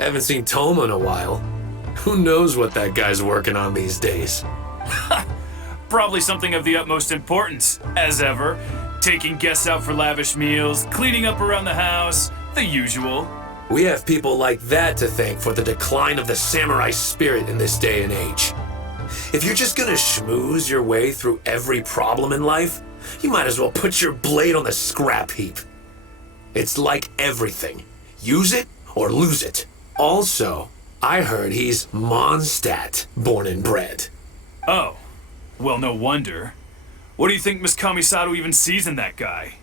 Haven't seen Thoma in a while. Who knows what that guy's working on these days? Probably something of the utmost importance, as ever. Taking guests out for lavish meals, cleaning up around the house, the usual. We have people like that to thank for the decline of the samurai spirit in this day and age. If you're just gonna schmooze your way through every problem in life, you might as well put your blade on the scrap heap. It's like everything. Use it or lose it. Also, I heard he's Mondstadt, born and bred. Oh, well, no wonder. What do you think Miss Kamisato even sees in that guy?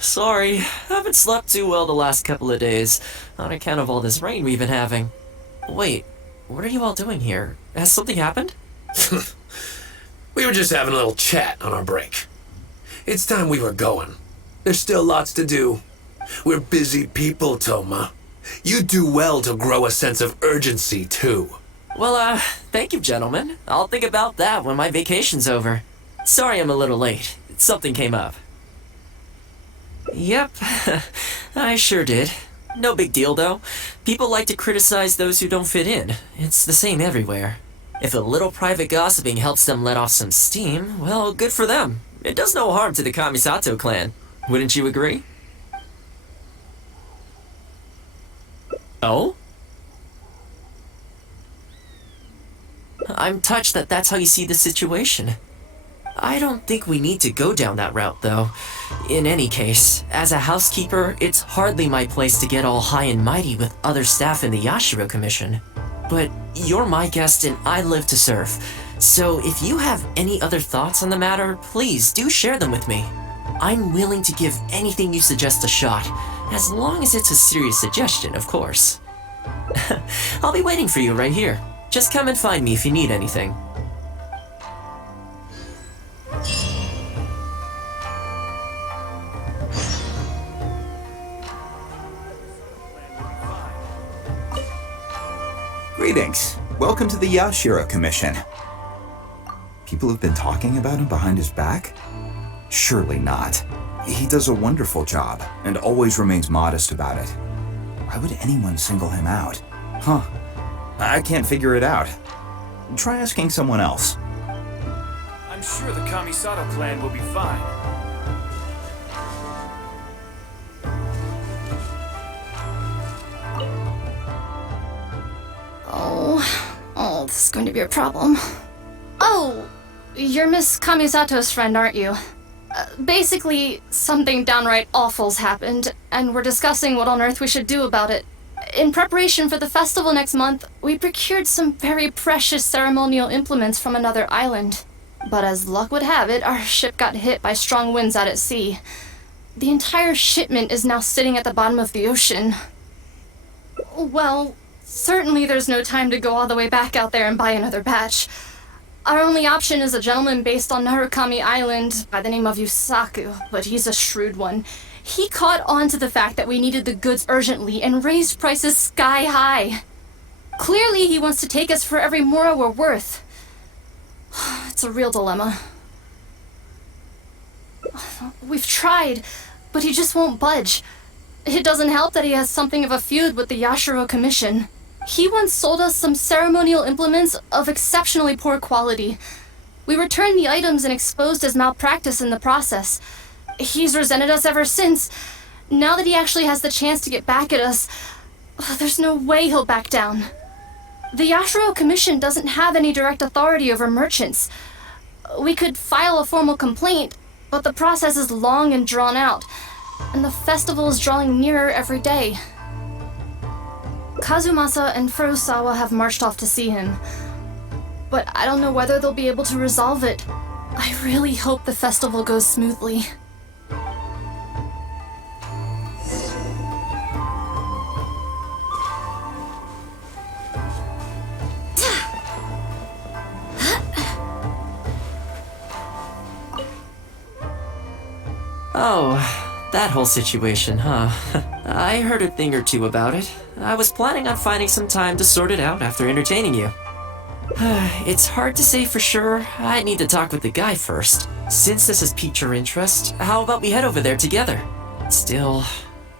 Sorry, haven't slept too well the last couple of days, on account of all this rain we've been having. Wait, what are you all doing here? Has something happened? We were just having a little chat on our break. It's time we were going. There's still lots to do. We're busy people, Thoma. You do well to grow a sense of urgency, too. Well, thank you, gentlemen. I'll think about that when my vacation's over. Sorry I'm a little late. Something came up. Yep, I sure did. No big deal, though. People like to criticize those who don't fit in. It's the same everywhere. If a little private gossiping helps them let off some steam, well, good for them. It does no harm to the Kamisato clan. Wouldn't you agree? Oh? I'm touched that that's how you see the situation. I don't think we need to go down that route, though. In any case, as a housekeeper, it's hardly my place to get all high and mighty with other staff in the Yashiro Commission. But you're my guest and I live to serve. So if you have any other thoughts on the matter, please do share them with me. I'm willing to give anything you suggest a shot, as long as it's a serious suggestion, of course. I'll be waiting for you right here. Just come and find me if you need anything. Greetings. Welcome to the Yashiro Commission. People have been talking about him behind his back? Surely not. He does a wonderful job, and always remains modest about it. Why would anyone single him out? Huh. I can't figure it out. Try asking someone else. I'm sure the Kamisato clan will be fine. Oh, this is going to be a problem. Oh, you're Miss Kamisato's friend, aren't you? Basically, something downright awful's happened, and we're discussing what on earth we should do about it. In preparation for the festival next month, we procured some very precious ceremonial implements from another island. But as luck would have it, our ship got hit by strong winds out at sea. The entire shipment is now sitting at the bottom of the ocean. Well, certainly there's no time to go all the way back out there and buy another batch. Our only option is a gentleman based on Narukami Island by the name of Yusaku, but he's a shrewd one. He caught on to the fact that we needed the goods urgently and raised prices sky high. Clearly he wants to take us for every mora we're worth. It's a real dilemma. We've tried, but he just won't budge. It doesn't help that he has something of a feud with the Yashiro Commission. He once sold us some ceremonial implements of exceptionally poor quality. We returned the items and exposed his malpractice in the process. He's resented us ever since. Now that he actually has the chance to get back at us, there's no way he'll back down. The Yashiro Commission doesn't have any direct authority over merchants. We could file a formal complaint, but the process is long and drawn out, and the festival is drawing nearer every day. Kazumasa and Furusawa have marched off to see him, but I don't know whether they'll be able to resolve it. I really hope the festival goes smoothly. Oh, that whole situation, huh? I heard a thing or two about it. I was planning on finding some time to sort it out after entertaining you. It's hard to say for sure. I need to talk with the guy first. Since this has piqued your interest, how about we head over there together? Still,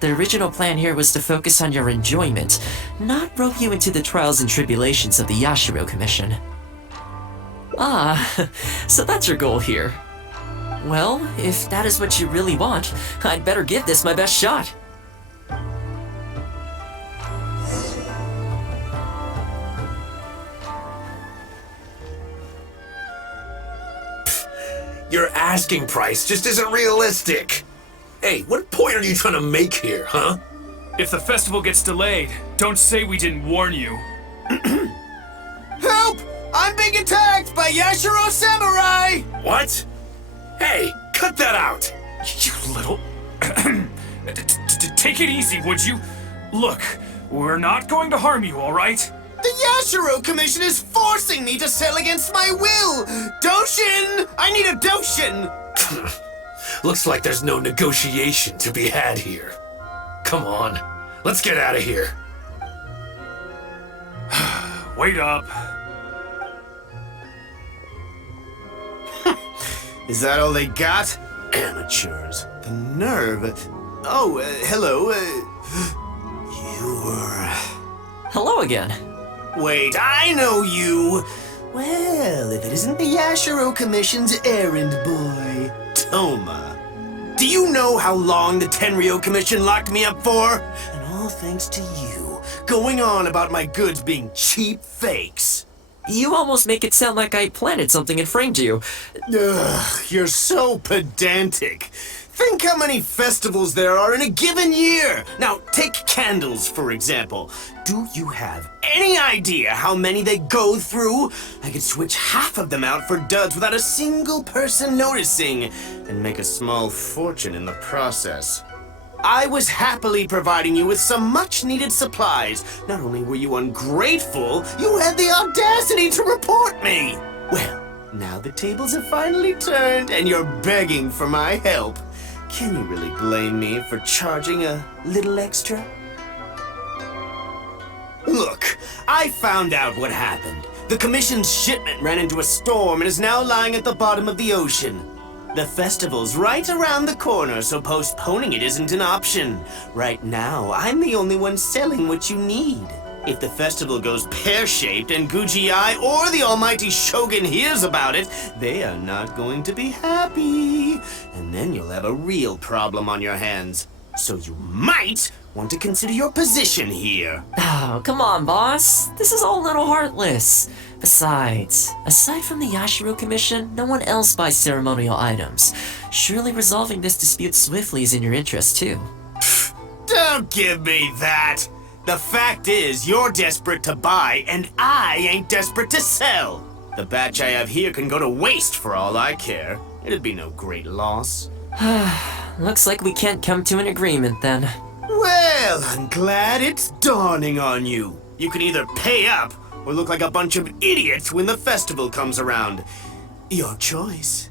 the original plan here was to focus on your enjoyment, not rope you into the trials and tribulations of the Yashiro Commission. Ah, so that's your goal here. Well, if that is what you really want, I'd better give this my best shot. Your asking price just isn't realistic. Hey, what point are you trying to make here, huh? If the festival gets delayed, don't say we didn't warn you. Help! I'm being attacked by Yashiro Samurai! What? Hey, cut that out! You little... Take it easy, would you? Look, we're not going to harm you, all right? The Yashiro Commission is forcing me to sell against my will! Doshin! I need a Doshin! Looks like there's no negotiation to be had here. Come on, let's get out of here. Wait up. Is that all they got? Amateurs. The nerve. Oh, hello. Hello again. Wait, I know you! Well, if it isn't the Yashiro Commission's errand boy, Thoma. Do you know how long the Tenryo Commission locked me up for? And all thanks to you, going on about my goods being cheap fakes. You almost make it sound like I planted something and framed you. Ugh, you're so pedantic. Think how many festivals there are in a given year. Now, take candles, for example. Do you have any idea how many they go through? I could switch half of them out for duds without a single person noticing, and make a small fortune in the process. I was happily providing you with some much-needed supplies. Not only were you ungrateful, you had the audacity to report me. Well, now the tables have finally turned, and you're begging for my help. Can you really blame me for charging a little extra? Look, I found out what happened. The Commission's shipment ran into a storm and is now lying at the bottom of the ocean. The festival's right around the corner, so postponing it isn't an option. Right now, I'm the only one selling what you need. If the festival goes pear-shaped and Guji-ai or the almighty Shogun hears about it, they are not going to be happy. And then you'll have a real problem on your hands. So you might want to consider your position here. Oh, come on, boss. This is all a little heartless. Besides, aside from the Yashiro Commission, no one else buys ceremonial items. Surely resolving this dispute swiftly is in your interest, too. Don't give me that! The fact is, you're desperate to buy, and I ain't desperate to sell. The batch I have here can go to waste for all I care. It'd be no great loss. Looks like we can't come to an agreement, then. Well, I'm glad it's dawning on you. You can either pay up, or look like a bunch of idiots when the festival comes around. Your choice.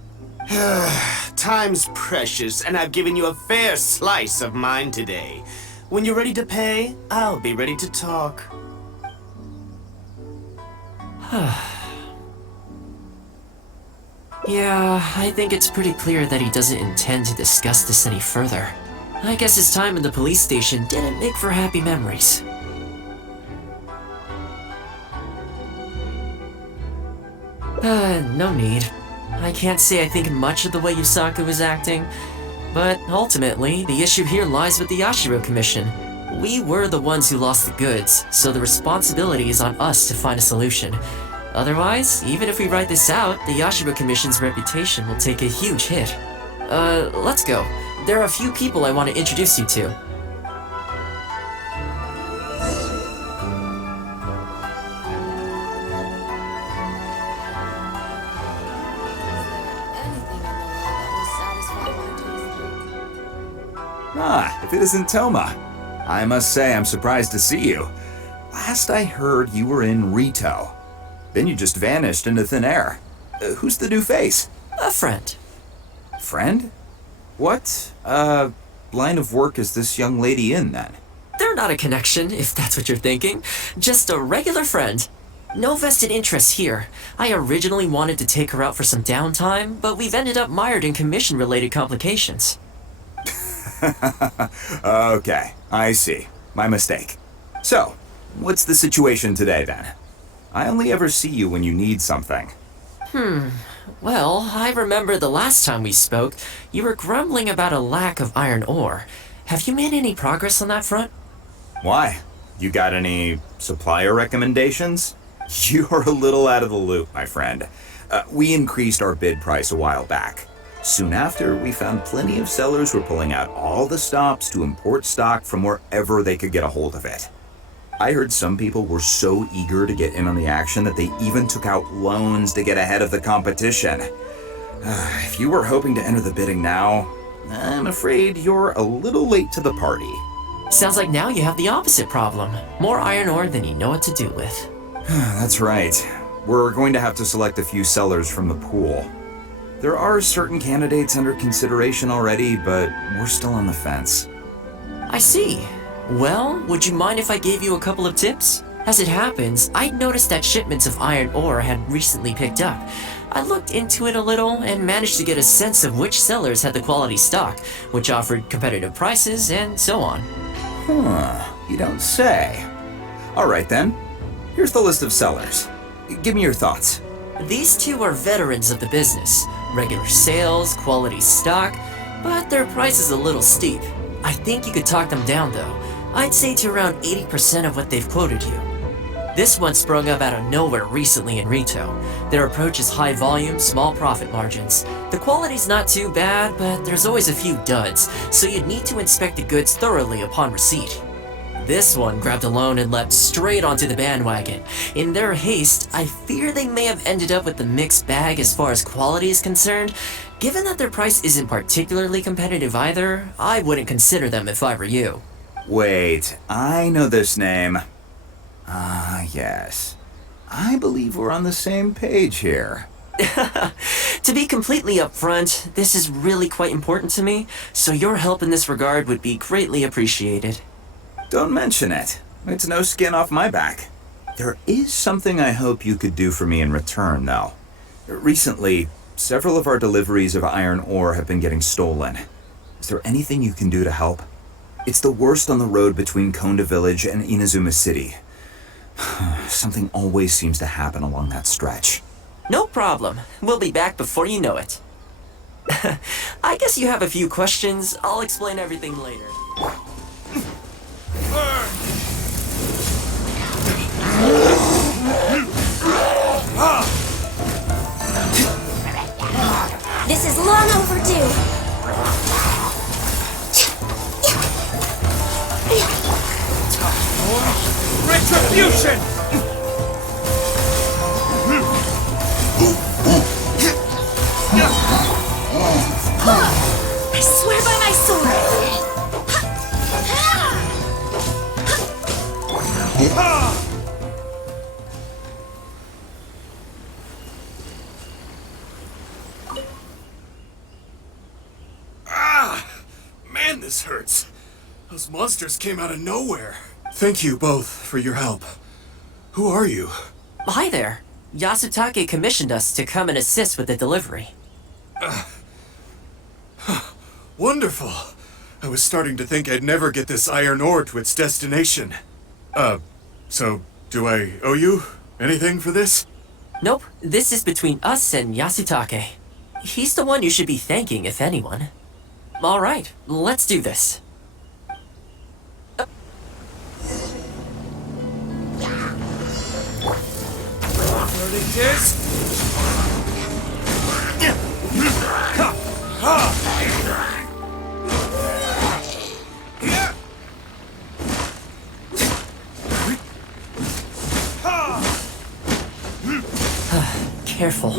Time's precious, and I've given you a fair slice of mine today. When you're ready to pay, I'll be ready to talk. Yeah, I think it's pretty clear that he doesn't intend to discuss this any further. I guess his time in the police station didn't make for happy memories. No need. I can't say I think much of the way Yusaku was acting, but ultimately, the issue here lies with the Yashiro Commission. We were the ones who lost the goods, so the responsibility is on us to find a solution. Otherwise, even if we write this out, the Yashiro Commission's reputation will take a huge hit. Let's go. There are a few people I want to introduce you to. Ah, if it isn't Thoma. I must say I'm surprised to see you. Last I heard, you were in Rito. Then you just vanished into thin air. Who's the new face? A friend. Friend? What, line of work is this young lady in, then? They're not a connection, if that's what you're thinking. Just a regular friend. No vested interests here. I originally wanted to take her out for some downtime, but we've ended up mired in commission-related complications. Okay, I see. My mistake. So, what's the situation today then? I only ever see you when you need something. Well, I remember the last time we spoke, you were grumbling about a lack of iron ore. Have you made any progress on that front? Why? You got any supplier recommendations? You're a little out of the loop, my friend. We increased our bid price a while back. Soon after, we found plenty of sellers were pulling out all the stops to import stock from wherever they could get a hold of it. I heard some people were so eager to get in on the action that they even took out loans to get ahead of the competition. If you were hoping to enter the bidding now, I'm afraid you're a little late to the party. Sounds like now you have the opposite problem. More iron ore than you know what to do with. That's right. We're going to have to select a few sellers from the pool. There are certain candidates under consideration already, but we're still on the fence. I see. Well, would you mind if I gave you a couple of tips? As it happens, I'd noticed that shipments of iron ore had recently picked up. I looked into it a little and managed to get a sense of which sellers had the quality stock, which offered competitive prices, and so on. You don't say. All right then. Here's the list of sellers. Give me your thoughts. These two are veterans of the business. Regular sales, quality stock, but their price is a little steep. I think you could talk them down though. I'd say to around 80% of what they've quoted you. This one sprung up out of nowhere recently in Rito. Their approach is high volume, small profit margins. The quality's not too bad, but there's always a few duds, so you'd need to inspect the goods thoroughly upon receipt. This one grabbed a loan and leapt straight onto the bandwagon. In their haste, I fear they may have ended up with the mixed bag as far as quality is concerned. Given that their price isn't particularly competitive either, I wouldn't consider them if I were you. Wait, I know this name. Yes. I believe we're on the same page here. To be completely upfront, this is really quite important to me, so your help in this regard would be greatly appreciated. Don't mention it. It's no skin off my back. There is something I hope you could do for me in return, though. Recently, several of our deliveries of iron ore have been getting stolen. Is there anything you can do to help? It's the worst on the road between Konda Village and Inazuma City. Something always seems to happen along that stretch. No problem. We'll be back before you know it. I guess you have a few questions. I'll explain everything later. This is long overdue. Retribution! I swear by my sword. Man, this hurts. Those monsters came out of nowhere. Thank you both for your help. Who are you? Hi there. Yasutake commissioned us to come and assist with the delivery. Wonderful. I was starting to think I'd never get this iron ore to its destination. So do I owe you anything for this? Nope, this is between us and Yasutake. He's the one you should be thanking, if anyone. Alright, let's do this. Learning this? Careful.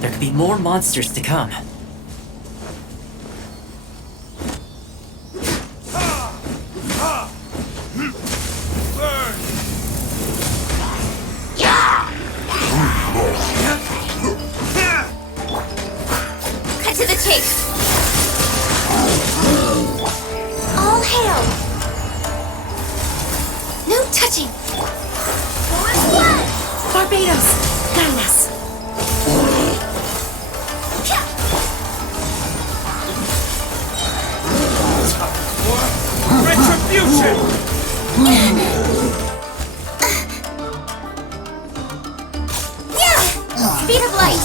There could be more monsters to come. Cut to the chase. All hail. No touching. Barbados, guide us. Yeah! Speed of light!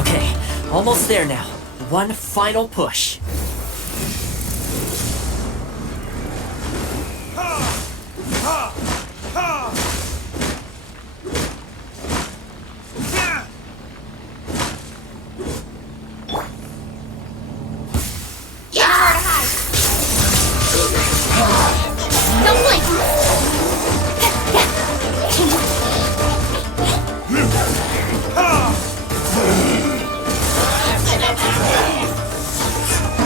Okay, almost there now. One final push. Don't blink!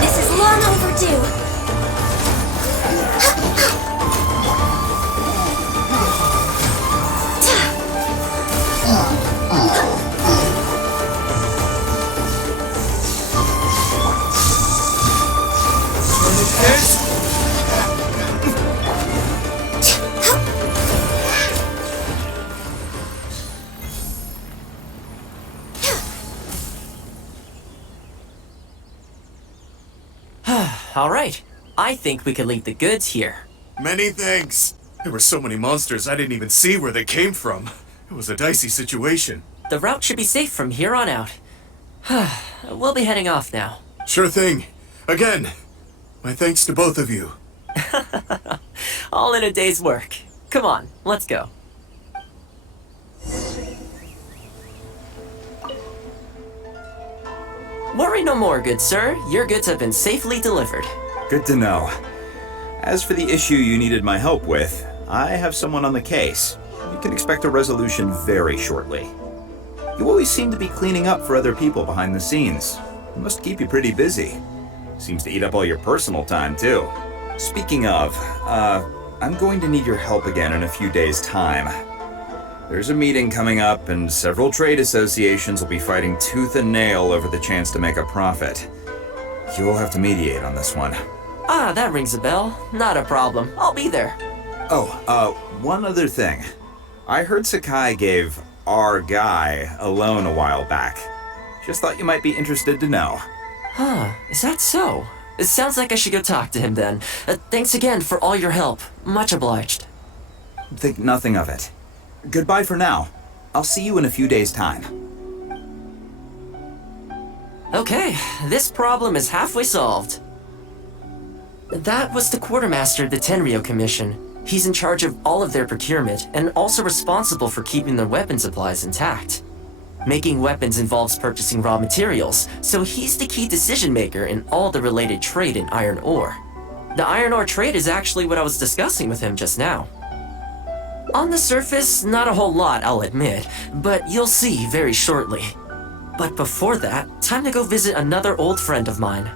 This is long overdue. All right, I think we can leave the goods here. Many thanks. There were so many monsters I didn't even see where they came from. It was a dicey situation. The route should be safe from here on out. We'll be heading off now. Sure thing. Again, my thanks to both of you. All in a day's work. Come on, let's go. Worry no more, good sir. Your goods have been safely delivered. Good to know. As for the issue you needed my help with, I have someone on the case. You can expect a resolution very shortly. You always seem to be cleaning up for other people behind the scenes. It must keep you pretty busy. Seems to eat up all your personal time, too. Speaking of, I'm going to need your help again in a few days' time. There's a meeting coming up, and several trade associations will be fighting tooth and nail over the chance to make a profit. You'll have to mediate on this one. Ah, that rings a bell. Not a problem. I'll be there. Oh, one other thing. I heard Sakai gave our guy a loan a while back. Just thought you might be interested to know. Huh, is that so? It sounds like I should go talk to him then. Thanks again for all your help. Much obliged. Think nothing of it. Goodbye for now. I'll see you in a few days' time. Okay, this problem is halfway solved. That was the quartermaster of the Tenryo Commission. He's in charge of all of their procurement and also responsible for keeping their weapon supplies intact. Making weapons involves purchasing raw materials, so he's the key decision maker in all the related trade in iron ore. The iron ore trade is actually what I was discussing with him just now. On the surface, not a whole lot, I'll admit, but you'll see very shortly. But before that, time to go visit another old friend of mine.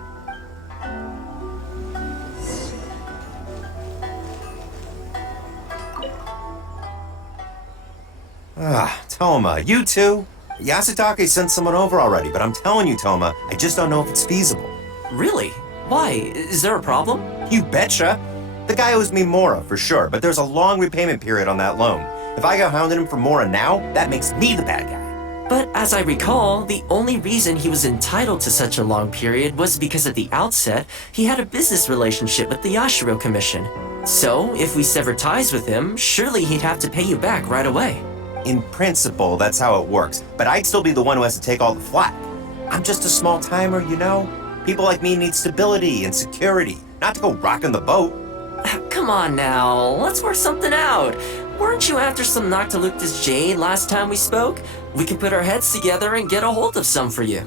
Thoma, you too? Yasutake sent someone over already, but I'm telling you, Thoma, I just don't know if it's feasible. Really? Why? Is there a problem? You betcha! The guy owes me Mora, for sure, but there's a long repayment period on that loan. If I go hounding him for Mora now, that makes me the bad guy. But as I recall, the only reason he was entitled to such a long period was because at the outset, he had a business relationship with the Yashiro Commission. So, if we sever ties with him, surely he'd have to pay you back right away. In principle, that's how it works, but I'd still be the one who has to take all the flack. I'm just a small timer, you know? People like me need stability and security, not to go rocking the boat. Come on now, let's work something out. Weren't you after some Noctiluctus Jade last time we spoke? We can put our heads together and get a hold of some for you.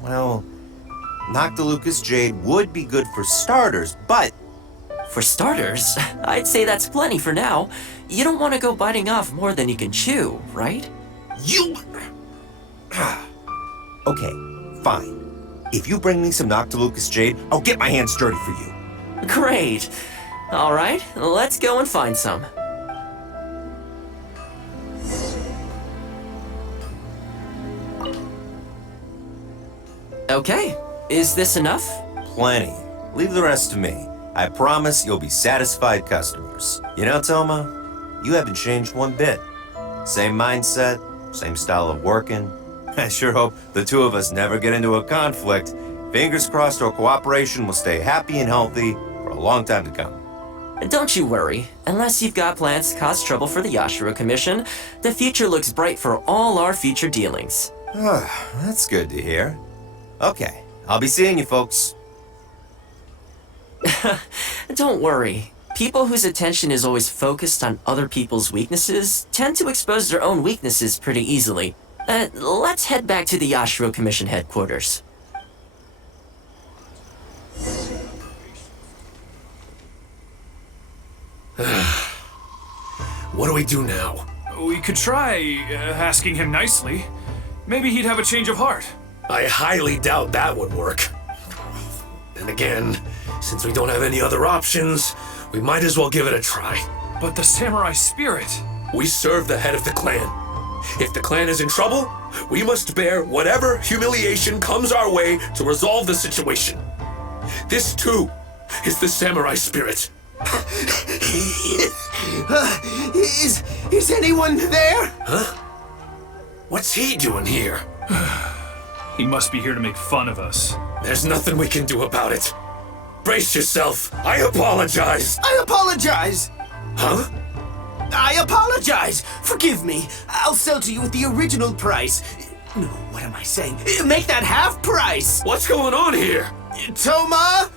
Well, Noctilucus Jade would be good for starters, but... For starters, I'd say that's plenty for now. You don't want to go biting off more than you can chew, right? You... Okay, fine. If you bring me some Noctilucus Jade, I'll get my hands dirty for you. Great. All right, let's go and find some. Okay, is this enough? Plenty. Leave the rest to me. I promise you'll be satisfied customers. You know, Thoma, you haven't changed one bit. Same mindset, same style of working. I sure hope the two of us never get into a conflict. Fingers crossed our cooperation will stay happy and healthy for a long time to come. Don't you worry. Unless you've got plans to cause trouble for the Yashiro Commission, the future looks bright for all our future dealings. That's good to hear. Okay, I'll be seeing you folks. Don't worry. People whose attention is always focused on other people's weaknesses tend to expose their own weaknesses pretty easily. Let's head back to the Yashiro Commission headquarters. What do we do now? We could try asking him nicely. Maybe he'd have a change of heart. I highly doubt that would work. And again, since we don't have any other options, we might as well give it a try. But the samurai spirit... We serve the head of the clan. If the clan is in trouble, we must bear whatever humiliation comes our way to resolve the situation. This, too, is the samurai spirit. Is anyone there? Huh? What's he doing here? He must be here to make fun of us. There's nothing we can do about it. Brace yourself. I apologize. I apologize. Huh? I apologize. Forgive me. I'll sell to you at the original price. No, what am I saying? Make that half price. What's going on here? Thoma?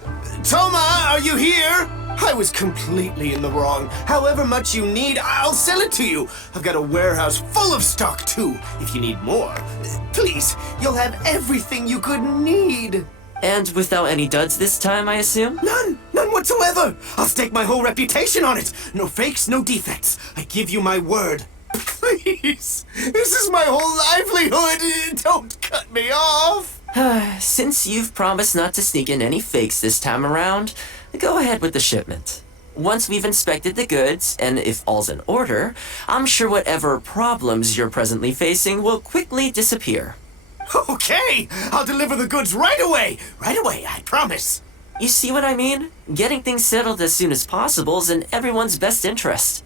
Thoma, are you here? I was completely in the wrong. However much you need, I'll sell it to you. I've got a warehouse full of stock, too. If you need more, please, you'll have everything you could need. And without any duds this time, I assume? None whatsoever. I'll stake my whole reputation on it. No fakes, no defects. I give you my word. Please, this is my whole livelihood. Don't cut me off. Since you've promised not to sneak in any fakes this time around, go ahead with the shipment. Once we've inspected the goods, and if all's in order, I'm sure whatever problems you're presently facing will quickly disappear. Okay, I'll deliver the goods right away. Right away, I promise. You see what I mean? Getting things settled as soon as possible is in everyone's best interest.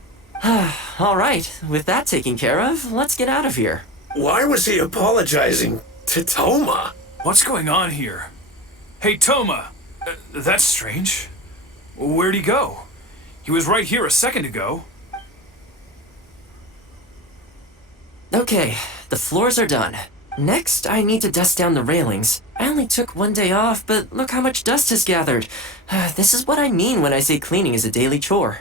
Alright, with that taken care of, let's get out of here. Why was he apologizing to Thoma? What's going on here? Hey, Thoma! That's strange. Where'd he go? He was right here a second ago. Okay, the floors are done. Next, I need to dust down the railings. I only took one day off, but look how much dust has gathered. This is what I mean when I say cleaning is a daily chore.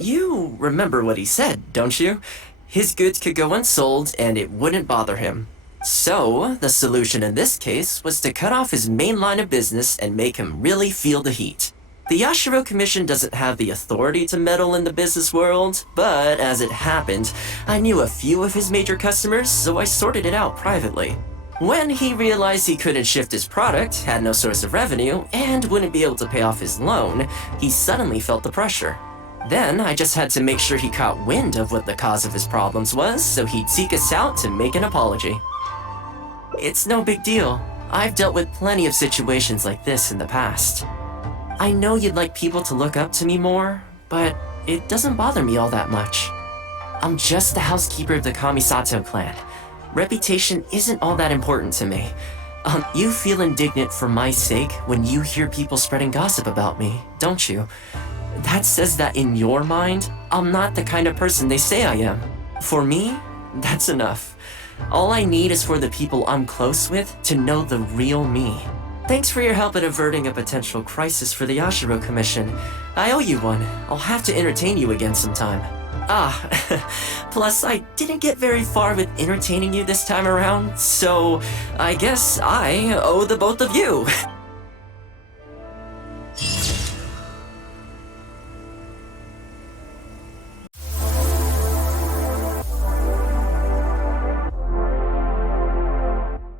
You remember what he said, don't you? His goods could go unsold and it wouldn't bother him. So, the solution in this case was to cut off his main line of business and make him really feel the heat. The Yashiro Commission doesn't have the authority to meddle in the business world, but as it happened, I knew a few of his major customers, so I sorted it out privately. When he realized he couldn't shift his product, had no source of revenue, and wouldn't be able to pay off his loan, he suddenly felt the pressure. Then I just had to make sure he caught wind of what the cause of his problems was, so he'd seek us out to make an apology. It's no big deal. I've dealt with plenty of situations like this in the past. I know you'd like people to look up to me more, but it doesn't bother me all that much. I'm just the housekeeper of the Kamisato clan. Reputation isn't all that important to me. You feel indignant for my sake when you hear people spreading gossip about me, don't you? That says that in your mind, I'm not the kind of person they say I am. For me, that's enough. All I need is for the people I'm close with to know the real me. Thanks for your help in averting a potential crisis for the Yashiro Commission. I owe you one. I'll have to entertain you again sometime. Plus I didn't get very far with entertaining you this time around, so I guess I owe the both of you.